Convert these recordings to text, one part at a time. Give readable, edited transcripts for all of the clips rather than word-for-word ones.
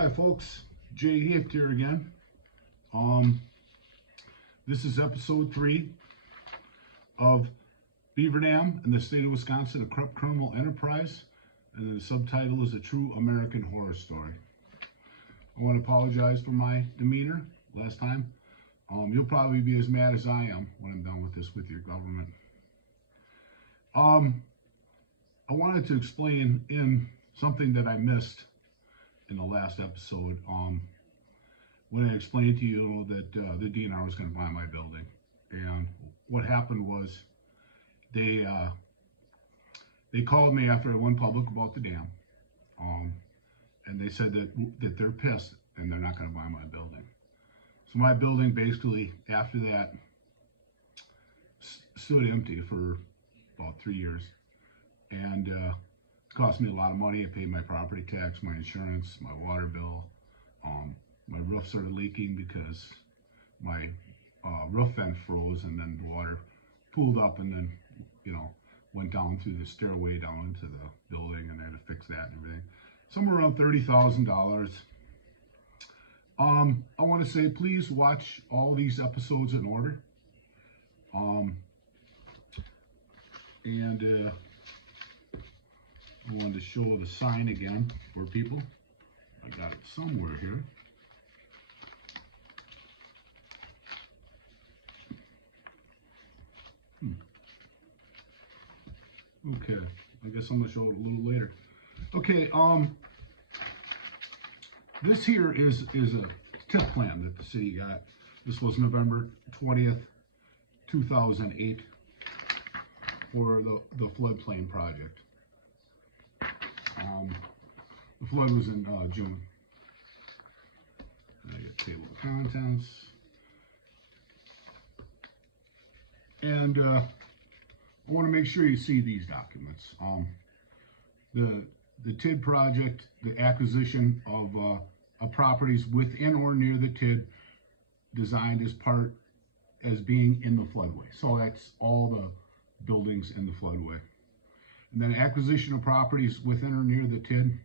Hi folks, Jay Hift here again. This is episode 3 of Beaver Dam in the state of Wisconsin, a corrupt criminal enterprise, and the subtitle is A True American Horror Story. I want to apologize for my demeanor last time. You'll probably be as mad as I am when I'm done with this with your government. I wanted to explain in something that I missed in the last episode, when I explained to you that the DNR was going to buy my building. And what happened was they called me after I went public about the dam, and they said that they're pissed and they're not going to buy my building. So my building basically after that stood empty for about 3 years, and it cost me a lot of money. I paid my property tax, my insurance, my water bill. My roof started leaking because my roof vent froze, and then the water pooled up and then, went down through the stairway down into the building, and I had to fix that and everything. Somewhere around $30,000. I want to say, please watch all these episodes in order. And I wanted to show the sign again for people. I got it somewhere here. Okay, I guess I'm gonna show it a little later. Okay, this here is a TIF plan that the city got. This was November 20th, 2008 for the floodplain project. The flood was in June. I got table of contents. And I want to make sure you see these documents. The TID project, the acquisition of properties within or near the TID, designed as being in the floodway. So that's all the buildings in the floodway. And then acquisition of properties within or near the TID,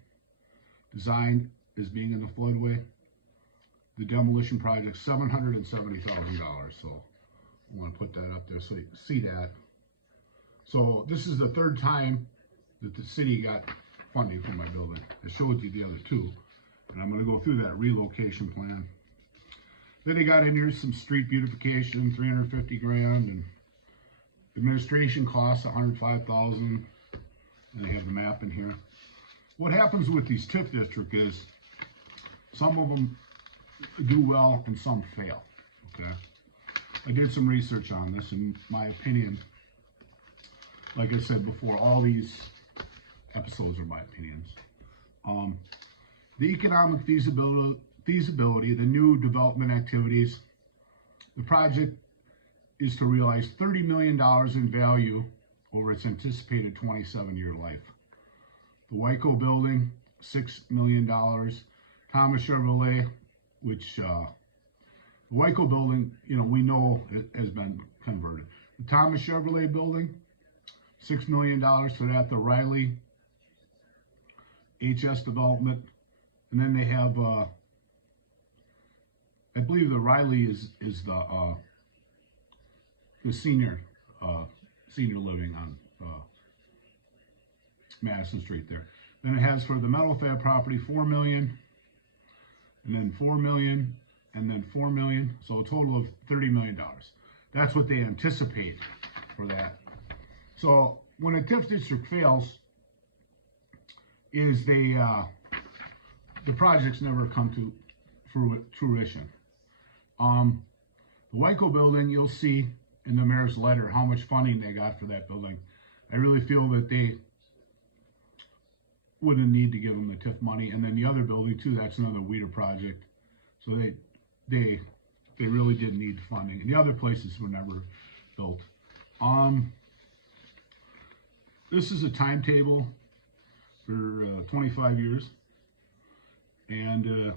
designed as being in the floodway. The demolition project, $770,000. So I want to put that up there so you can see that. So this is the third time that the city got funding for my building. I showed you the other two, and I'm going to go through that relocation plan. Then they got in here some street beautification, 350 grand, and administration costs, 105,000. And they have the map in here. What happens with these TIF districts is some of them do well and some fail. Okay, I did some research on this, in my opinion. Like I said before, all these episodes are my opinions. The economic feasibility, the new development activities. The project is to realize $30 million in value over its anticipated 27-year life. The Wyco building, $6 million. Thomas Chevrolet, which the Wyco building, we know it has been converted. The Thomas Chevrolet building, $6 million for that. The Riley HS development, and then they have, I believe the Riley is the senior living on Madison Street there. Then it has for the metal fab property $4 million, and then $4 million, and then $4 million. So a total of $30 million. That's what they anticipate for that. So when a TIF district fails, is the projects never come to fruition. The Wyco building, you'll see in the mayor's letter how much funding they got for that building. I really feel that they wouldn't need to give them the TIF money. And then the other building too, that's another Weeder project. So they really did need funding. And the other places were never built. This is a timetable for 25 years. And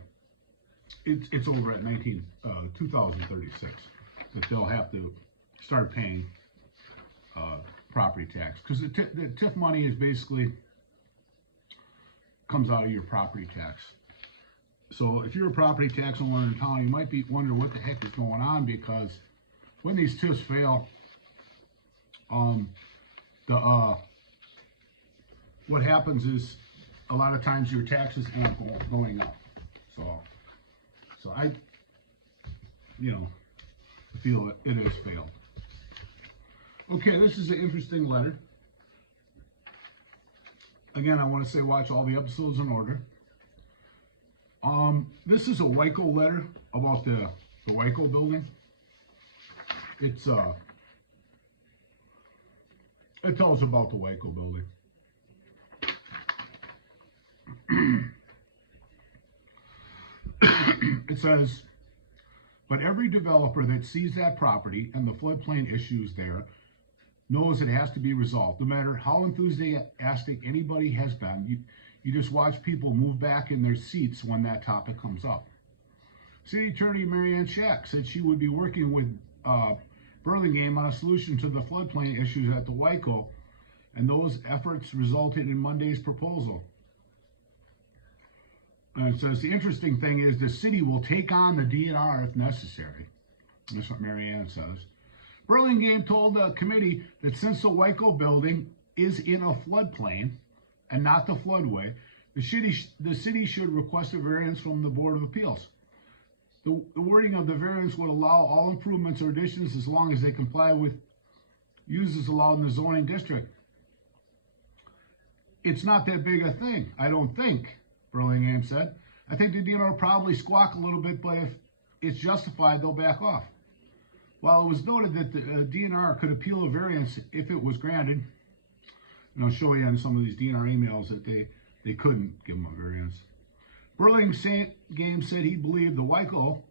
it's over at 2036 that they'll have to start paying property tax, because the TIF money is basically comes out of your property tax. So if you're a property tax owner in town, you might be wondering what the heck is going on, because when these TIFs fail, what happens is a lot of times your taxes end up going up. So I feel it has failed. Okay, this is an interesting letter. Again, I want to say watch all the episodes in order. This is a Waco letter about the Waco building. It tells about the Waco building. It says, but every developer that sees that property and the floodplain issues there knows it has to be resolved. No matter how enthusiastic anybody has been, you just watch people move back in their seats when that topic comes up. City Attorney Mary Ann Shack said she would be working with Burlingame on a solution to the floodplain issues at the Waco, and those efforts resulted in Monday's proposal. And it says the interesting thing is the city will take on the DNR if necessary. That's what Mary Ann says. Burlingame told the committee that since the Waco building is in a floodplain and not the floodway, the city should request a variance from the Board of Appeals. The wording of the variance would allow all improvements or additions as long as they comply with uses allowed in the zoning district. It's not that big a thing, I don't think, Burlingame said. I think the DNR will probably squawk a little bit, but if it's justified, they'll back off. While it was noted that the DNR could appeal a variance if it was granted, and I'll show you on some of these DNR emails that they couldn't give them a variance. Burlingame said he believed the Waco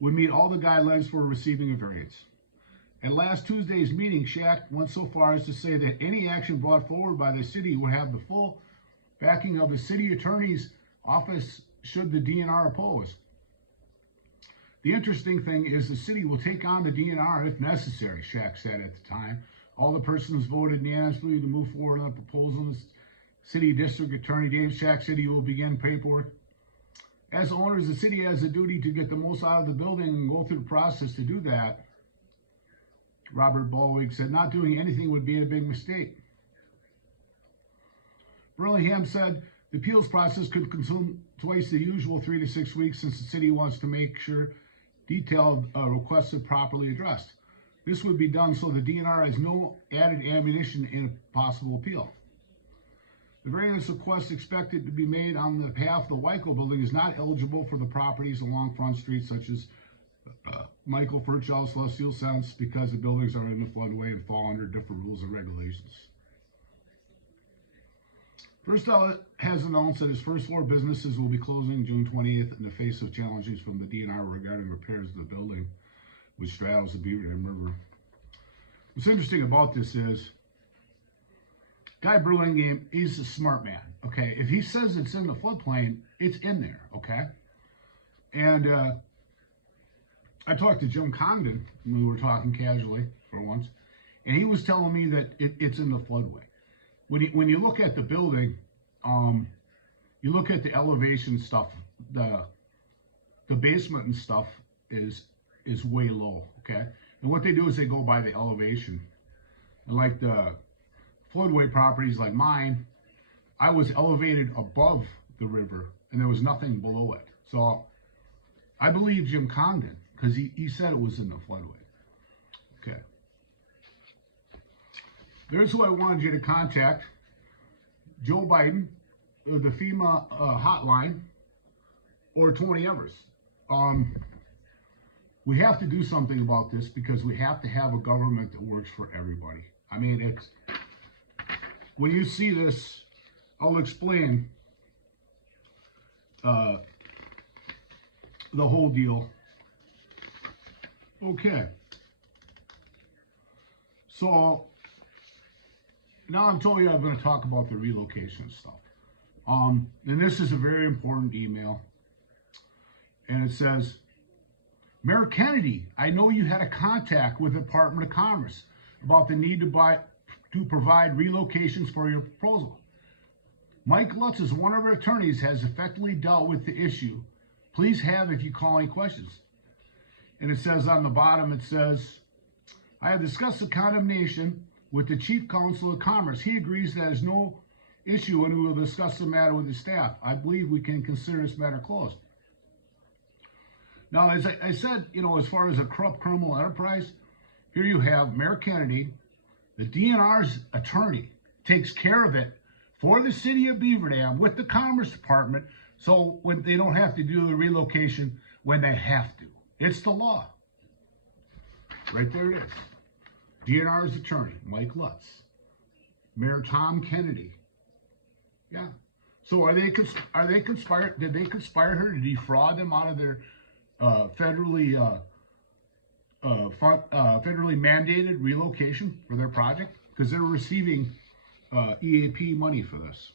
would meet all the guidelines for receiving a variance. At last Tuesday's meeting, Shack went so far as to say that any action brought forward by the city would have the full backing of the city attorney's office should the DNR oppose. The interesting thing is the city will take on the DNR if necessary, Shack said at the time. All the persons voted unanimously to move forward on the proposal. The city district attorney Dave Shack said he will begin paperwork. As owners, the city has a duty to get the most out of the building and go through the process to do that. Robert Baldwin said not doing anything would be a big mistake. Burlingame said the appeals process could consume twice the usual 3 to 6 weeks since the city wants to make sure detailed requests are properly addressed. This would be done so the DNR has no added ammunition in a possible appeal. The variance request expected to be made on the behalf of the Waco building is not eligible for the properties along Front Street, such as Michael Furchall, Celestial Sense, because the buildings are in the floodway and fall under different rules and regulations. First Outlet has announced that its first floor businesses will be closing June 20th in the face of challenges from the DNR regarding repairs to the building, which straddles the Beaver River. What's interesting about this is, Guy Burlingame, he's a smart man, okay? If he says it's in the floodplain, it's in there, okay? And I talked to Jim Congdon, when we were talking casually for once, and he was telling me that it's in the floodway. When you look at the building, you look at the elevation stuff, the basement and stuff is way low, okay? And what they do is they go by the elevation. And like the floodway properties like mine, I was elevated above the river and there was nothing below it. So I believe Jim Congdon because he said it was in the floodway. Okay. There's who I wanted you to contact. Joe Biden, the FEMA hotline, or Tony Evers. We have to do something about this because we have to have a government that works for everybody. I mean, it's when you see this, I'll explain the whole deal. Okay. So now I'm telling you I'm going to talk about the relocation stuff. And this is a very important email. And it says, Mayor Kennedy, I know you had a contact with the Department of Commerce about the need to provide relocations for your proposal. Mike Lutz, as one of our attorneys, has effectively dealt with the issue Please have if you call any questions. And it says on the bottom, it says, I have discussed the condemnation with the Chief Counsel of Commerce. He agrees that is no issue and we will discuss the matter with the staff. I believe we can consider this matter closed. Now, as I said, as far as a corrupt criminal enterprise, here you have Mayor Kennedy, the DNR's attorney, takes care of it for the city of Beaver Dam with the Commerce Department, so when they don't have to do the relocation when they have to. It's the law. Right there it is. DNR's attorney, Mike Lutz. Mayor Tom Kennedy. Yeah. So are they conspired? Did they conspire her to defraud them out of their federally mandated relocation for their project? Because they're receiving EAP money for this.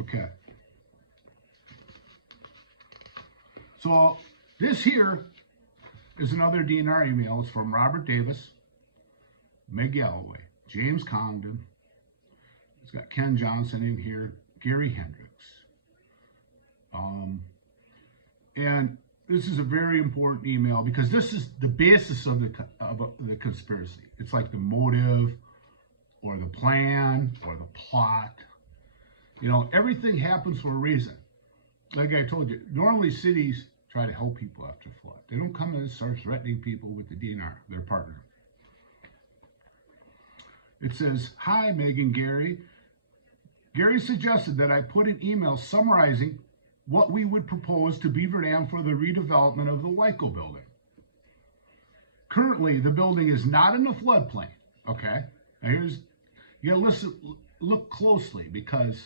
Okay. So this here is another DNR email. It's from Robert Davis, Meg Galloway, James Congdon. It's got Ken Johnson in here, Gary Hendricks. And this is a very important email because this is the basis of the conspiracy. It's like the motive or the plan or the plot. Everything happens for a reason. Like I told you, normally cities try to help people after flood. They don't come in and start threatening people with the DNR, their partner. It says, hi, Meg and Gary. Gary suggested that I put an email summarizing what we would propose to Beaver Dam for the redevelopment of the Wyco building. Currently, the building is not in the floodplain, okay? Now you gotta look closely because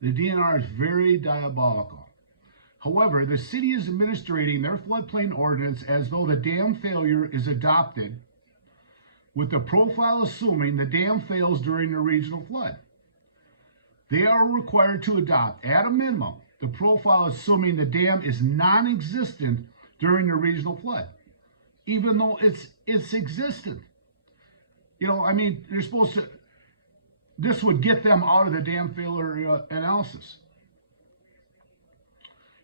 the DNR is very diabolical. However, the city is administrating their floodplain ordinance as though the dam failure is adopted with the profile assuming the dam fails during the regional flood. They are required to adopt, at a minimum, the profile assuming the dam is non-existent during the regional flood, even though it's existent. They're supposed to, this would get them out of the dam failure analysis.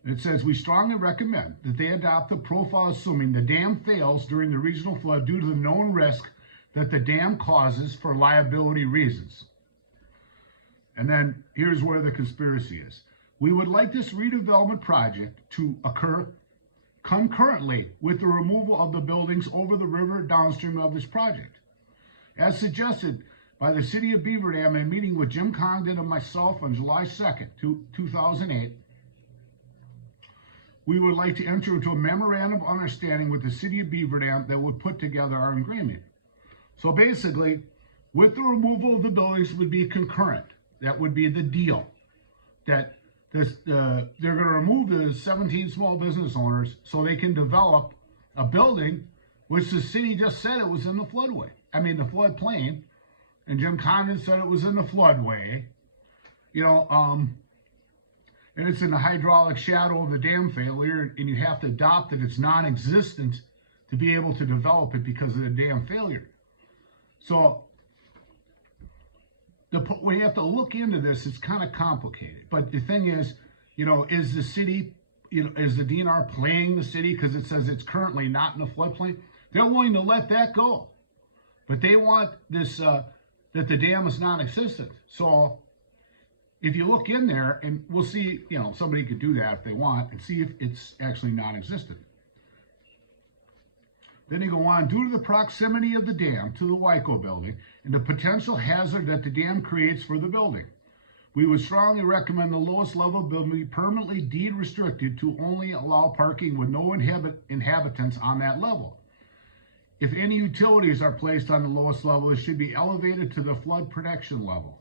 It says, we strongly recommend that they adopt the profile assuming the dam fails during the regional flood due to the known risk that the dam causes for liability reasons. And then here's where the conspiracy is. We would like this redevelopment project to occur concurrently with the removal of the buildings over the river downstream of this project. As suggested by the city of Beaver Dam in a meeting with Jim Congdon and myself on July 2nd, 2008, we would like to enter into a memorandum of understanding with the city of Beaver Dam that would put together our agreement. So basically, with the removal of the buildings would be concurrent. That would be the deal. That they're going to remove the 17 small business owners so they can develop a building which the city just said it was in the the floodplain, and Jim Condon said it was in the floodway. And it's in the hydraulic shadow of the dam failure, and you have to adopt that it's non-existent to be able to develop it because of the dam failure. So when you have to look into this, it's kind of complicated. But the thing is, is the city, is the DNR playing the city because it says it's currently not in the floodplain? They're willing to let that go. But they want this, that the dam is non-existent. So if you look in there, and we'll see, somebody could do that if they want, and see if it's actually non-existent. Then they go on, due to the proximity of the dam to the Wyco building and the potential hazard that the dam creates for the building, we would strongly recommend the lowest level building be permanently deed restricted to only allow parking with no inhabitants on that level. If any utilities are placed on the lowest level, it should be elevated to the flood protection level.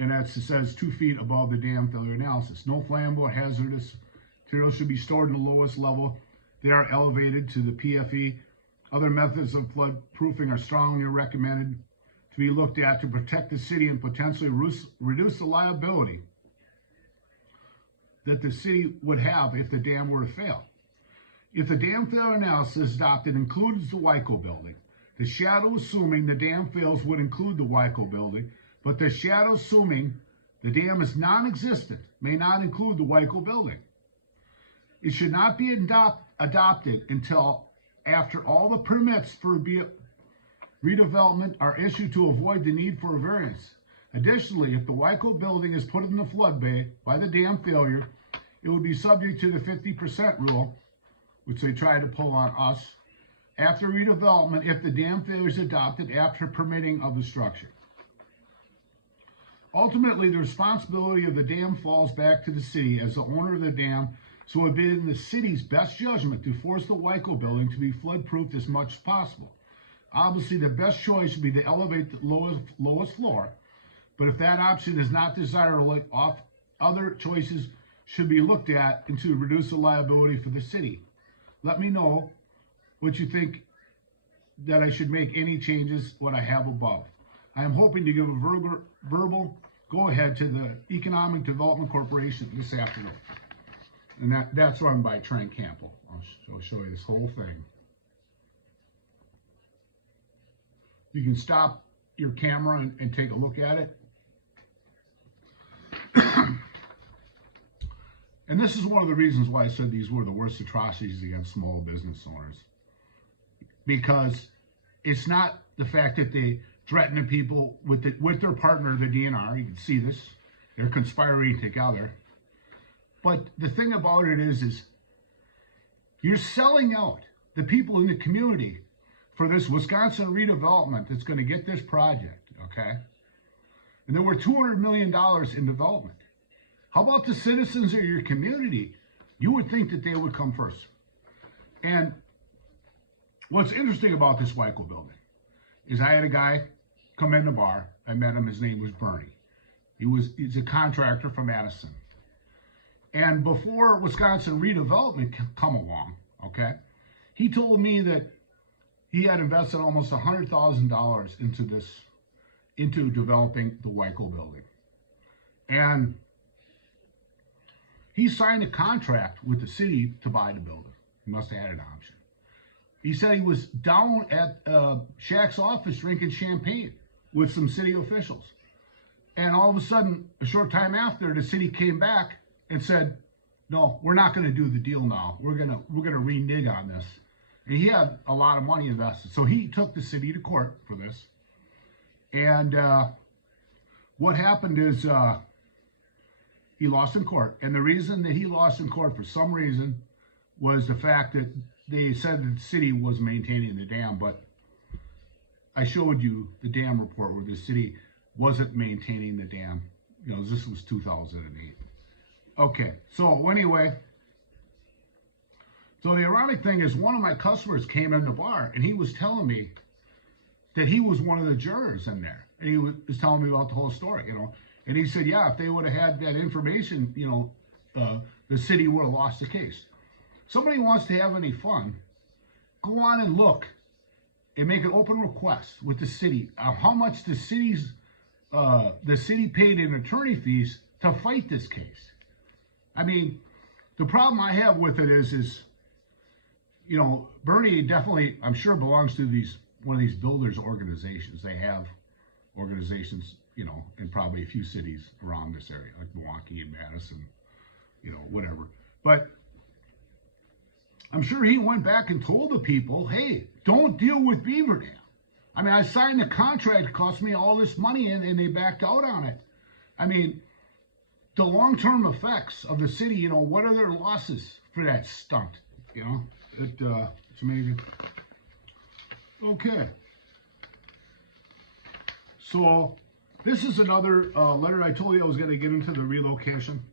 And that says 2 feet above the dam failure analysis. No flammable hazardous materials should be stored in the lowest level. They are elevated to the PFE. Other methods of flood proofing are strongly recommended to be looked at to protect the city and potentially reduce the liability that the city would have if the dam were to fail. If the dam failure analysis adopted includes the Wyco building, the shadow assuming the dam fails would include the Wyco building, but the shadow assuming The dam is non-existent, may not include the Weichel building. It should not be adopted until after all the permits for redevelopment are issued to avoid the need for a variance. Additionally, if the Weichel building is put in the flood bay by the dam failure, it would be subject to the 50% rule, which they tried to pull on us, after redevelopment if the dam failure is adopted after permitting of the structure. Ultimately, the responsibility of the dam falls back to the city as the owner of the dam, so it would be in the city's best judgment to force the Weichel building to be flood-proofed as much as possible. Obviously, the best choice would be to elevate the lowest floor, but if that option is not desirable, other choices should be looked at and to reduce the liability for the city. Let me know what you think, that I should make any changes what I have above. I am hoping to give a verbal go-ahead to the Economic Development Corporation this afternoon. And that's run by Trent Campbell. I'll show you this whole thing. You can stop your camera and take a look at it. And this is one of the reasons why I said these were the worst atrocities against small business owners. Because it's not the fact that they threaten people with their partner, the DNR. You can see this. They're conspiring together. But the thing about it is you're selling out the people in the community for this Wisconsin redevelopment that's going to get this project, okay? And there were $200 million in development. How about the citizens of your community? You would think that they would come first. And what's interesting about this Weichel building is I had a guy come in the bar. I met him. His name was Bernie. He's a contractor from Madison. And before Wisconsin redevelopment come along, okay, he told me that he had invested almost $100,000 into developing the Weichel building. And he signed a contract with the city to buy the building. He must have had an option. He said he was down at Shaq's office drinking champagne with some city officials. And all of a sudden, a short time after, the city came back and said, no, we're not going to do the deal now. We're gonna renege on this. And he had a lot of money invested. So he took the city to court for this. And what happened is he lost in court. And the reason that he lost in court, for some reason, was the fact that they said that the city was maintaining the dam. But I showed you the dam report where the city wasn't maintaining the dam. You know, this was 2008. Okay, so anyway, so the ironic thing is one of my customers came in the bar and he was telling me that he was one of the jurors in there. And he was telling me about the whole story, you know. And he said, yeah, if they would have had that information, you know, the city would have lost the case. Somebody wants to have any fun, go on and look and make an open request with the city of how much the city paid in attorney fees to fight this case. I mean, the problem I have with it is, you know, Bernie definitely, I'm sure, belongs to one of these builders organizations. They have organizations, you know, in probably a few cities around this area, like Milwaukee and Madison, you know, whatever. But I'm sure he went back and told the people, hey, don't deal with Beaver Dam. I mean, I signed the contract, it cost me all this money, and they backed out on it. I mean, the long-term effects of the city, you know, what are their losses for that stunt? You know, it's amazing. Okay. So this is another letter. I told you I was going to get into the relocation.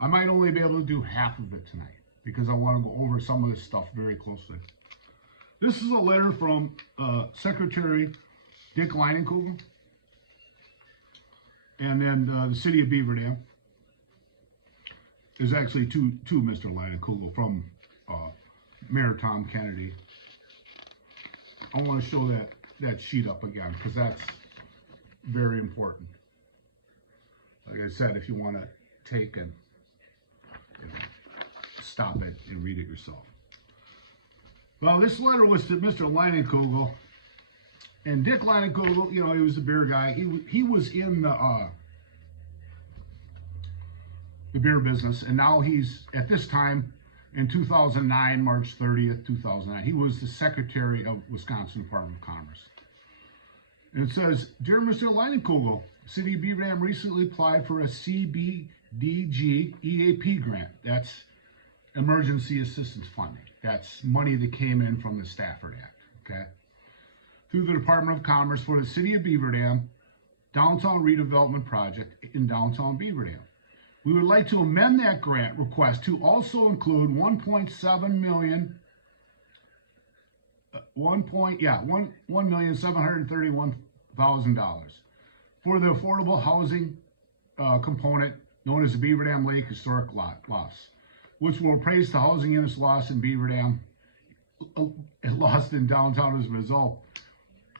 I might only be able to do half of it tonight because I want to go over some of this stuff very closely. This is a letter from Secretary Dick Leinenkugel and then the city of Beaver Dam. There's actually two Mr. Leinenkugel from Mayor Tom Kennedy. I want to show that sheet up again because that's very important. Like I said, if you want to take and stop it and read it yourself. Well, this letter was to Mr. Leinenkugel, and Dick Leinenkugel, you know, he was the beer guy. He was in the the beer business, and now he's, at this time, in 2009, March 30th, 2009, he was the Secretary of Wisconsin Department of Commerce. And it says, Dear Mr. Leinenkugel, City of Beaver Dam recently applied for a CBDG EAP grant. That's Emergency Assistance Funding. That's money that came in from the Stafford Act, okay? Through the Department of Commerce for the City of Beaver Dam Downtown Redevelopment Project in downtown Beaver Dam. We would like to amend that grant request to also include $1,731,000 for the affordable housing component known as the Beaver Dam Lake Historic Loss, which will replace the housing units lost in Beaver Dam and lost in downtown as a result.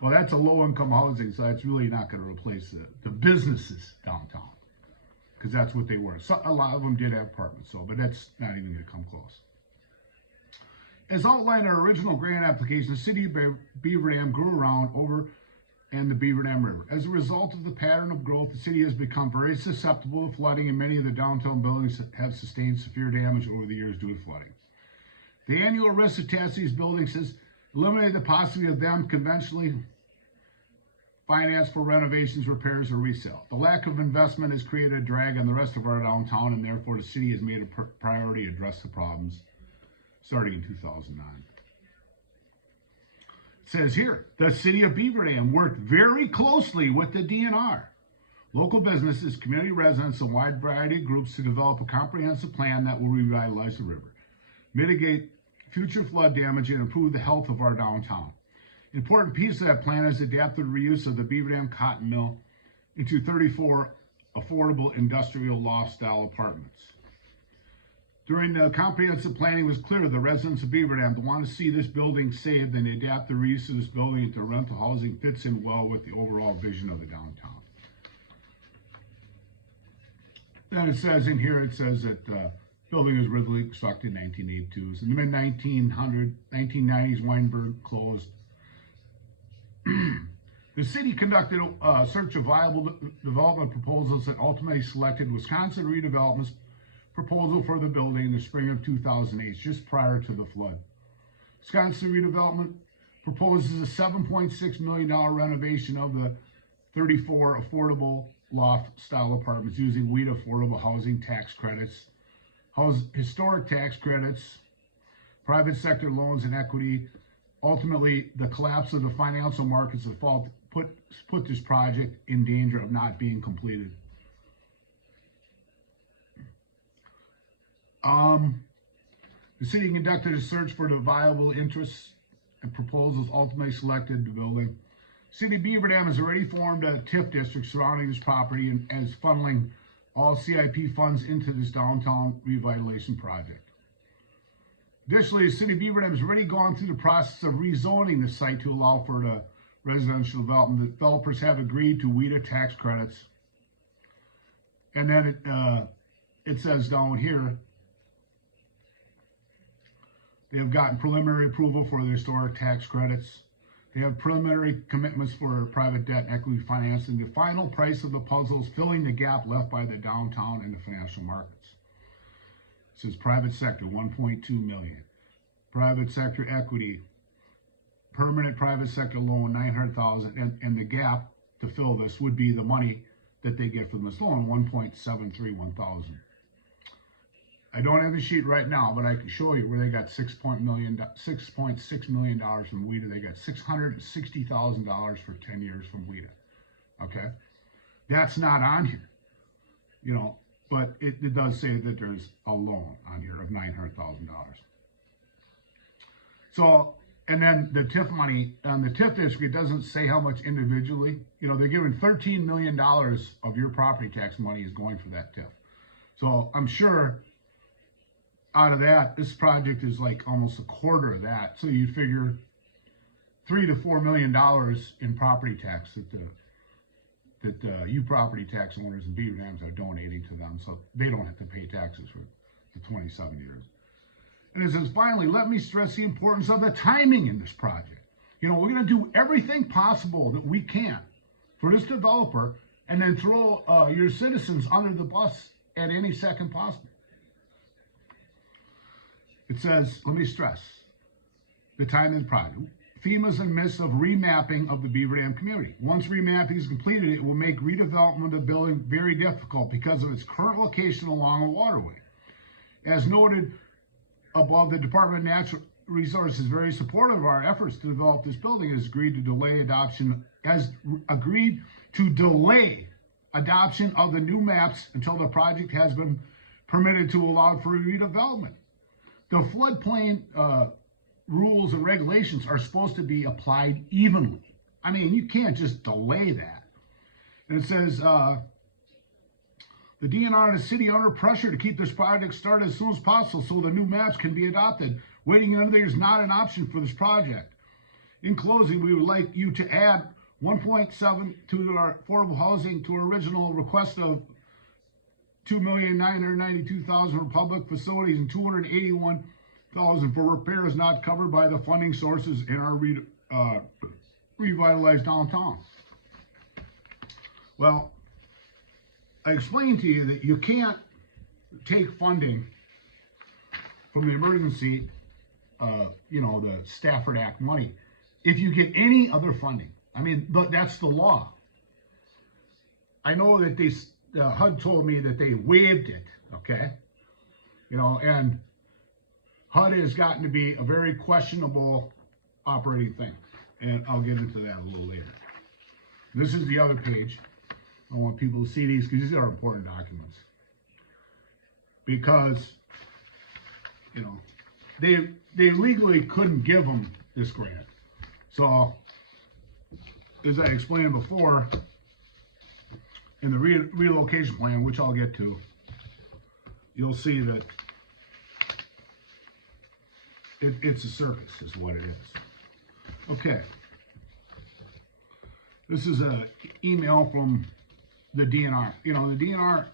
Well, that's a low-income housing, so that's really not going to replace the businesses downtown, because that's what they were. So, a lot of them did have apartments, but that's not even going to come close. As outlined in our original grant application, the City of Beaver Dam grew around over and the Beaver Dam River. As a result of the pattern of growth, the city has become very susceptible to flooding, and many of the downtown buildings have sustained severe damage over the years due to flooding. The annual risk attached to these buildings has eliminated the possibility of them conventionally financed for renovations, repairs, or resale. The lack of investment has created a drag on the rest of our downtown, and therefore the city has made a priority to address the problems starting in 2009. It says here, the City of Beaver Dam worked very closely with the DNR, local businesses, community residents, and a wide variety of groups to develop a comprehensive plan that will revitalize the river, mitigate future flood damage, and improve the health of our downtown. An important piece of that plan is adaptive reuse of the Beaver Dam Cotton Mill into 34 affordable industrial loft-style apartments. During the comprehensive planning, it was clear to the residents of Beaver Dam to want to see this building saved, and the adaptive reuse of this building into rental housing fits in well with the overall vision of the downtown. Then it says in here, it says that building was originally constructed in 1982. In the mid-1990s, Weinberg closed. The city conducted a search of viable development proposals that ultimately selected Wisconsin Redevelopment's proposal for the building in the spring of 2008, just prior to the flood. Wisconsin Redevelopment proposes a $7.6 million renovation of the 34 affordable loft-style apartments using WHEAT affordable housing tax credits, historic tax credits, private sector loans and equity. Ultimately, the collapse of the financial markets have put this project in danger of not being completed. The city conducted a search for the viable interests and proposals ultimately selected the building. City of Beaver Dam has already formed a TIF district surrounding this property and is funneling all CIP funds into this downtown revitalization project. Additionally, the City of Beaver Dam has already gone through the process of rezoning the site to allow for the residential development. The developers have agreed to WHEAT tax credits. And then it says down here, they have gotten preliminary approval for the historic tax credits. They have preliminary commitments for private debt and equity financing. The final price of the puzzle is filling the gap left by the downtown and the financial markets. It says private sector, $1.2 million. Private sector equity, permanent private sector loan, $900,000. And the gap to fill this would be the money that they get from this loan, $1.731,000. I don't have the sheet right now, but I can show you where they got $6.6 million from WHEAT. They got $660,000 for 10 years from WHEAT. Okay, that's not on here, but it does say that there's a loan on here of $900,000. So, and then the TIF money on the TIF district, it doesn't say how much individually. They're giving $13 million of your property tax money is going for that TIF. So I'm sure out of that, this project is like almost a quarter of that. So you figure $3 to $4 million in property tax that you property tax owners and Beaver Dams are donating to them, so they don't have to pay taxes for the 27 years. And it says, finally, let me stress the importance of the timing in this project. We're going to do everything possible that we can for this developer, and then throw your citizens under the bus at any second possible. It says, let me stress, the time and project. FEMA's in the midst of remapping of the Beaver Dam community. Once remapping is completed, it will make redevelopment of the building very difficult because of its current location along a waterway. As noted above, the Department of Natural Resources is very supportive of our efforts to develop this building and has agreed to delay adoption of the new maps until the project has been permitted to allow for redevelopment. The floodplain rules and regulations are supposed to be applied evenly. I mean, you can't just delay that. And it says, the DNR and the city are under pressure to keep this project started as soon as possible so the new maps can be adopted. Waiting another year is not an option for this project. In closing, we would like you to add 1.7 to our affordable housing to our original request of $2,992,000 for public facilities and $281,000 for repairs not covered by the funding sources in our revitalized downtown. Well, I explained to you that you can't take funding from the emergency, the Stafford Act money, if you get any other funding. I mean, that's the law. I know that HUD told me that they waived it, okay? And HUD has gotten to be a very questionable operating thing. And I'll get into that a little later. This is the other page. I want people to see these because these are important documents. Because, they legally couldn't give them this grant. So, as I explained before, in the relocation plan, which I'll get to, you'll see that it's a circus is what it is. Okay. This is an email from the DNR. The DNR,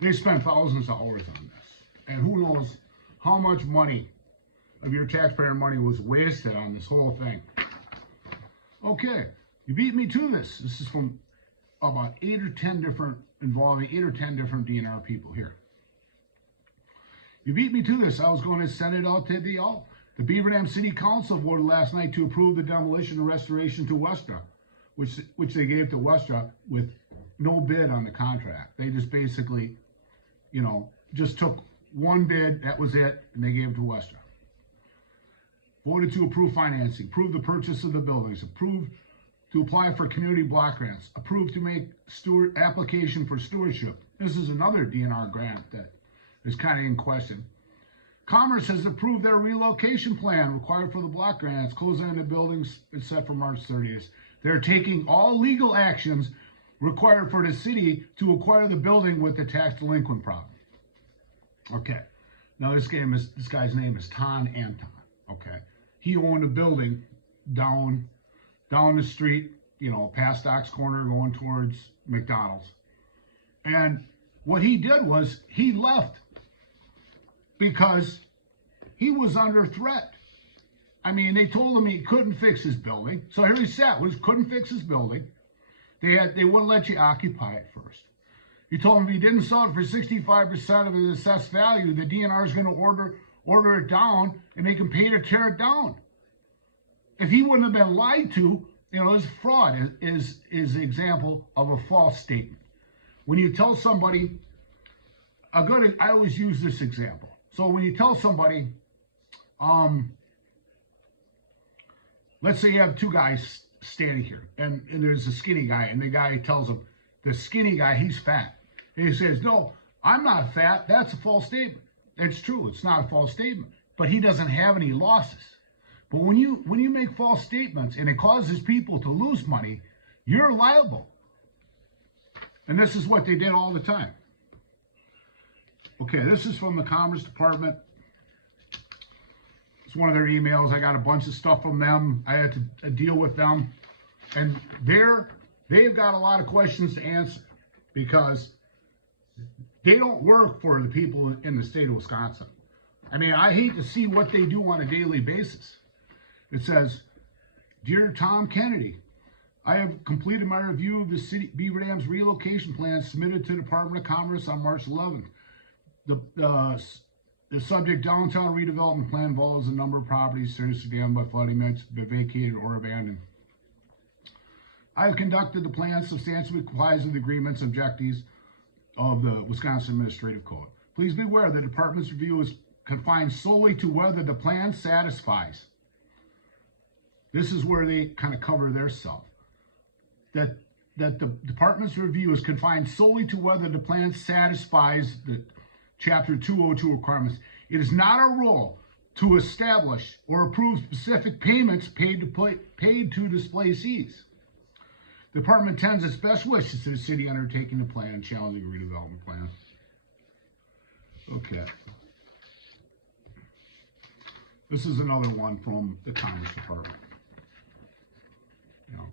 they spend thousands of hours on this. And who knows how much money of your taxpayer money was wasted on this whole thing. Okay, you beat me to this. This is from about 8 or 10 different DNR people here. You beat me to this. I was going to send it out to the all. The Beaver Dam City Council voted last night to approve the demolition and restoration to Westra, which they gave to Westra with no bid on the contract. They just basically, just took one bid, that was it, and they gave it to Westra. Voted to approve financing, approve the purchase of the buildings, approved to apply for community block grants, approved to make application for stewardship. This is another DNR grant that is kind of in question. Commerce has approved their relocation plan required for the block grants. Closing on the buildings is set for March 30th. They're taking all legal actions required for the city to acquire the building with the tax delinquent problem. Okay. Now this guy's name is Ton Anton. Okay. He owned a building down the street, past Doc's Corner going towards McDonald's. And what he did was he left because he was under threat. I mean, they told him he couldn't fix his building. So here he sat, couldn't fix his building. They wouldn't let you occupy it first. He told him if he didn't sell it for 65% of his assessed value, the DNR is going to order it down and make him pay to tear it down. If he wouldn't have been lied to, this fraud is an example of a false statement. When you tell somebody, I always use this example. So when you tell somebody, let's say you have two guys standing here, and there's a skinny guy, and the guy tells him, the skinny guy, he's fat. And he says, no, I'm not fat. That's a false statement. It's true. It's not a false statement. But he doesn't have any losses. But when you make false statements and it causes people to lose money, you're liable. And this is what they did all the time. Okay, this is from the Commerce Department. It's one of their emails. I got a bunch of stuff from them. I had to deal with them. And they've got a lot of questions to answer because they don't work for the people in the state of Wisconsin. I mean, I hate to see what they do on a daily basis. It says, Dear Tom Kennedy, I have completed my review of the City Beaver Dam's relocation plan submitted to the Department of Commerce on March 11th. The subject downtown redevelopment plan involves a number of properties seriously damaged by flooding events, been vacated or abandoned. I have conducted the plan substantially complies with the agreements and objectives of the Wisconsin Administrative Code. Please be aware the department's review is confined solely to whether the plan satisfies. This is where they kind of cover their stuff. That the department's review is confined solely to whether the plan satisfies the Chapter 202 requirements. It is not our role to establish or approve specific payments paid to displacees. The department tends its best wishes to the city undertaking the plan and challenging the redevelopment plan. Okay. This is another one from the Commerce Department. You know,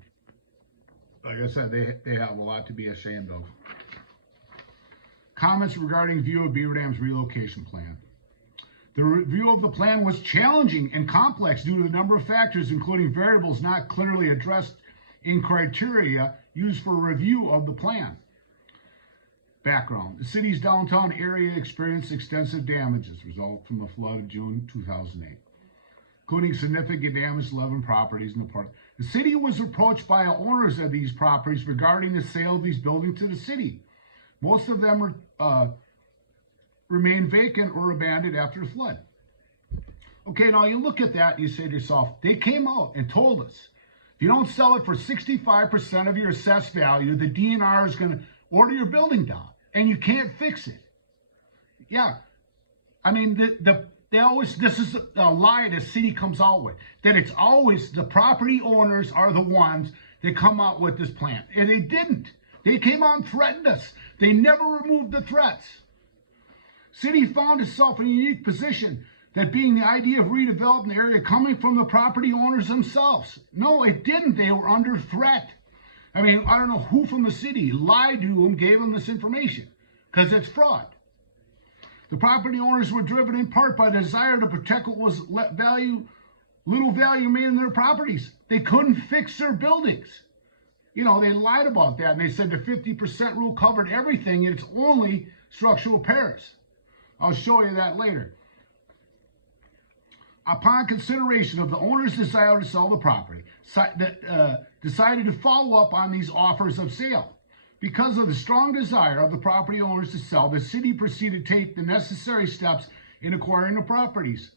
like I said, they have a lot to be ashamed of. Comments regarding view of Beaver Dam's relocation plan. The review of the plan was challenging and complex due to the number of factors, including variables not clearly addressed in criteria used for review of the plan. Background. The city's downtown area experienced extensive damages resulting from the flood of June 2008, including significant damage to 11 properties in the park. The city was approached by owners of these properties regarding the sale of these buildings to the city. Most of them remained vacant or abandoned after the flood. Okay, now you look at that and you say to yourself, they came out and told us, if you don't sell it for 65% of your assessed value, the DNR is going to order your building down, and you can't fix it. Yeah, I mean, this is a lie the city comes out with, that it's always the property owners are the ones that come out with this plan, and they didn't. They came out and threatened us. They never removed the threats. City found itself in a unique position, that being the idea of redeveloping the area coming from the property owners themselves. No, it didn't. They were under threat. I mean, I don't know who from the city lied to them, gave them this information, because it's fraud. The property owners were driven in part by the desire to protect what was little value made in their properties. They couldn't fix their buildings. You know, they lied about that, and they said the 50% rule covered everything, and it's only structural repairs. I'll show you that later. Upon consideration of the owner's desire to sell the property, decided to follow up on these offers of sale. Because of the strong desire of the property owners to sell, the city proceeded to take the necessary steps in acquiring the properties.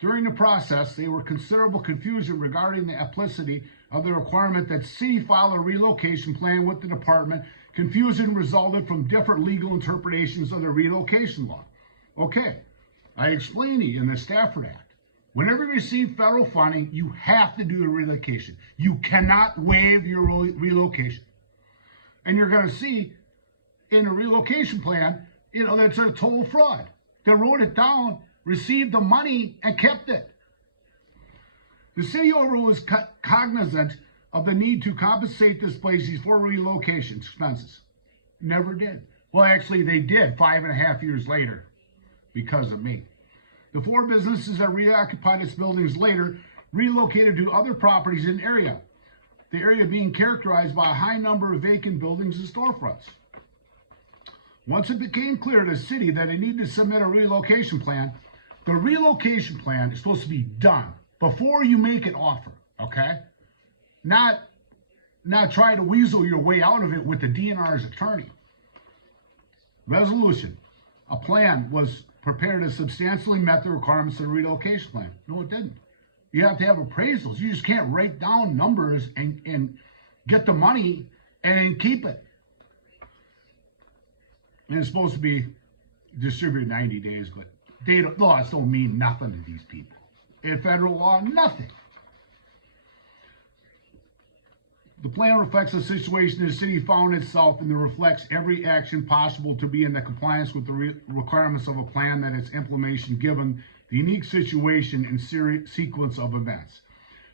During the process, there were considerable confusion regarding the applicability of the requirement that city file a relocation plan with the department. Confusion resulted from different legal interpretations of the relocation law. Okay, I explained to you in the Stafford Act, whenever you receive federal funding, you have to do the relocation. You cannot waive your relocation. And you're going to see in the relocation plan, you know, that's a total fraud. They wrote it down, received the money, and kept it. The city overall was cognizant of the need to compensate displacees for relocation expenses. Never did. Well, actually, they did 5.5 years later because of me. The 4 businesses that reoccupied its buildings later relocated to other properties in the area being characterized by a high number of vacant buildings and storefronts. Once it became clear to the city that it needed to submit a relocation plan, the relocation plan is supposed to be done before you make an offer, okay? Not try to weasel your way out of it with the DNR's attorney. Resolution. A plan was prepared that substantially met the requirements of the relocation plan. No, it didn't. You have to have appraisals. You just can't write down numbers and get the money and then keep it. And it's supposed to be distributed 90 days, but laws don't mean nothing to these people. In federal law, nothing. The plan reflects the situation the city found itself in, and reflects every action possible to be in the compliance with the requirements of a plan that its implementation given the unique situation and sequence of events.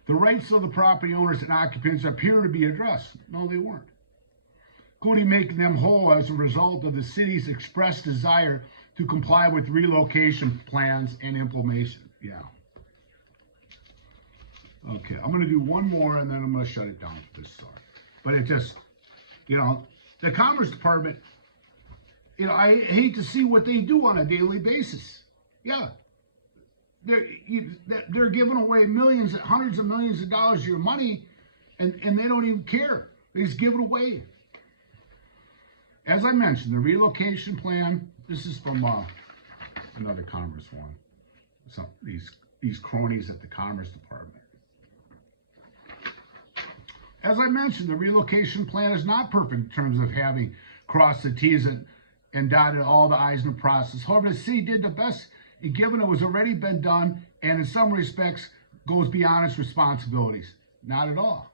The rights of the property owners and occupants appear to be addressed. No, they weren't. Including making them whole as a result of the city's expressed desire to comply with relocation plans and implementation. Yeah. Okay, I'm going to do one more and then I'm going to shut it down for this story. But it just, you know, the Commerce Department I hate to see what they do on a daily basis. Yeah. They're giving away millions, hundreds of millions of dollars of your money, and they don't even care. They just give it away. As I mentioned, the relocation plan, this is from another Commerce one. So these cronies at the Commerce Department. As I mentioned, the relocation plan is not perfect in terms of having crossed the T's and dotted all the I's in the process. However, the city did the best, given it was already been done, and in some respects goes beyond its responsibilities. Not at all.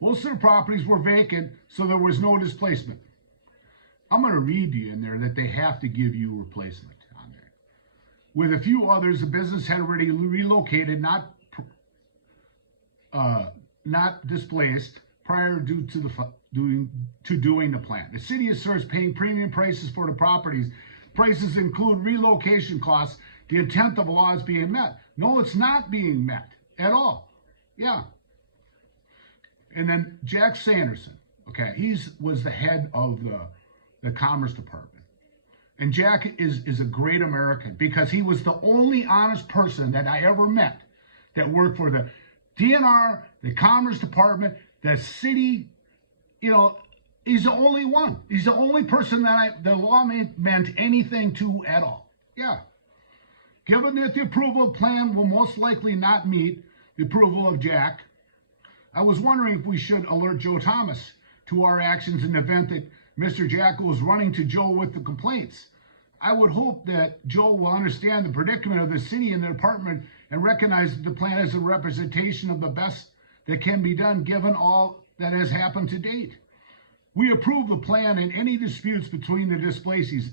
Most of the properties were vacant, so there was no displacement. I'm going to read to you in there that they have to give you replacement on there. With a few others, the business had already relocated, not displaced, prior due to doing the plan. The city asserts paying premium prices for the properties. Prices include relocation costs. The intent of the law is being met. No, it's not being met at all. Yeah. And then Jack Sanderson, okay, was the head of the Commerce Department. And Jack is a great American because he was the only honest person that I ever met that worked for the DNR, the Commerce Department, the city. He's the only one. He's the only person that the law meant anything to at all. Yeah. Given that the approval plan will most likely not meet the approval of Jack, I was wondering if we should alert Joe Thomas to our actions in the event that Mr. Jack was running to Joe with the complaints. I would hope that Joe will understand the predicament of the city and the department and recognize that the plan is a representation of the best that can be done given all that has happened to date. We approve the plan and any disputes between the displacees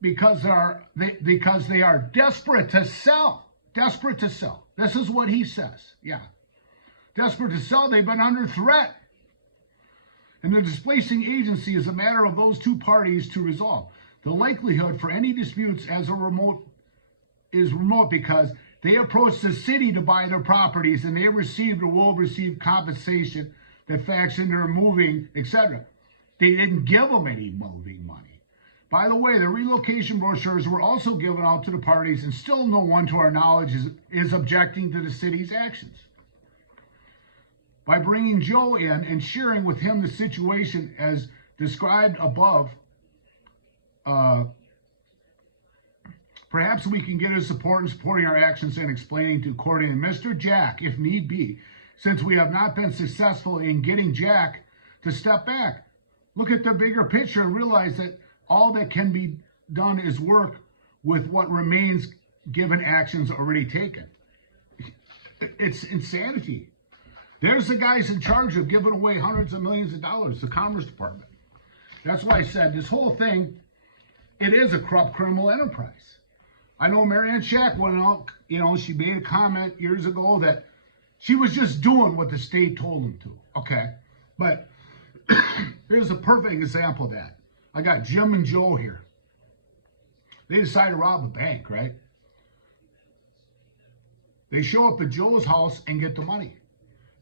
because they are desperate to sell. Desperate to sell. This is what he says. Yeah. Desperate to sell, they've been under threat. And the displacing agency is a matter of those two parties to resolve. The likelihood for any disputes is remote because they approached the city to buy their properties and they received or will receive compensation that facts in their moving, etc. They didn't give them any moving money. By the way, the relocation brochures were also given out to the parties, and still no one to our knowledge is objecting to the city's actions. By bringing Joe in and sharing with him the situation as described above, perhaps we can get his support in supporting our actions and explaining to coordinate Mr. Jack, if need be, since we have not been successful in getting Jack to step back. Look at the bigger picture and realize that all that can be done is work with what remains given actions already taken. It's insanity. There's the guys in charge of giving away hundreds of millions of dollars, the Commerce Department. That's why I said this whole thing, it is a corrupt criminal enterprise. I know Marianne Shack went out, she made a comment years ago that she was just doing what the state told them to, okay? But here's a perfect example of that. I got Jim and Joe here. They decide to rob a bank, right? They show up at Joe's house and get the money.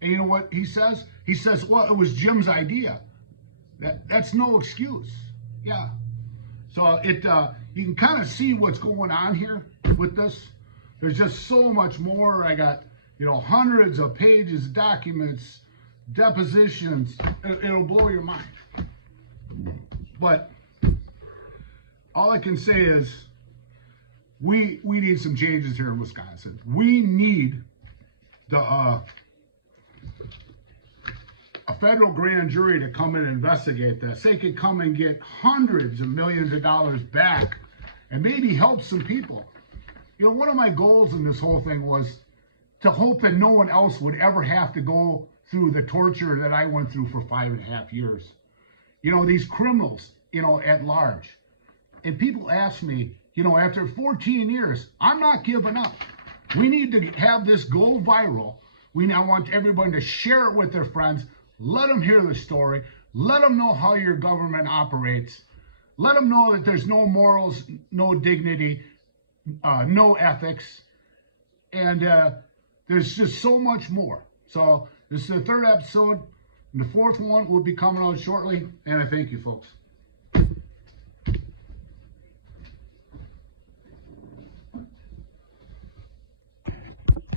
And you know what he says? He says, well, it was Jim's idea. That's no excuse. Yeah. So you can kind of see what's going on here with this. There's just so much more. I got, hundreds of pages, documents, depositions. It'll blow your mind. But all I can say is we need some changes here in Wisconsin. We need a federal grand jury to come in and investigate this. They could come and get hundreds of millions of dollars back and maybe help some people. One of my goals in this whole thing was to hope that no one else would ever have to go through the torture that I went through for 5.5 years. These criminals, at large. And people ask me, after 14 years, I'm not giving up. We need to have this go viral. I want everybody to share it with their friends. Let them hear the story. Let them know how your government operates. Let them know that there's no morals, no dignity, no ethics. And there's just so much more. So this is the third episode. And the fourth one will be coming out shortly. And I thank you, folks.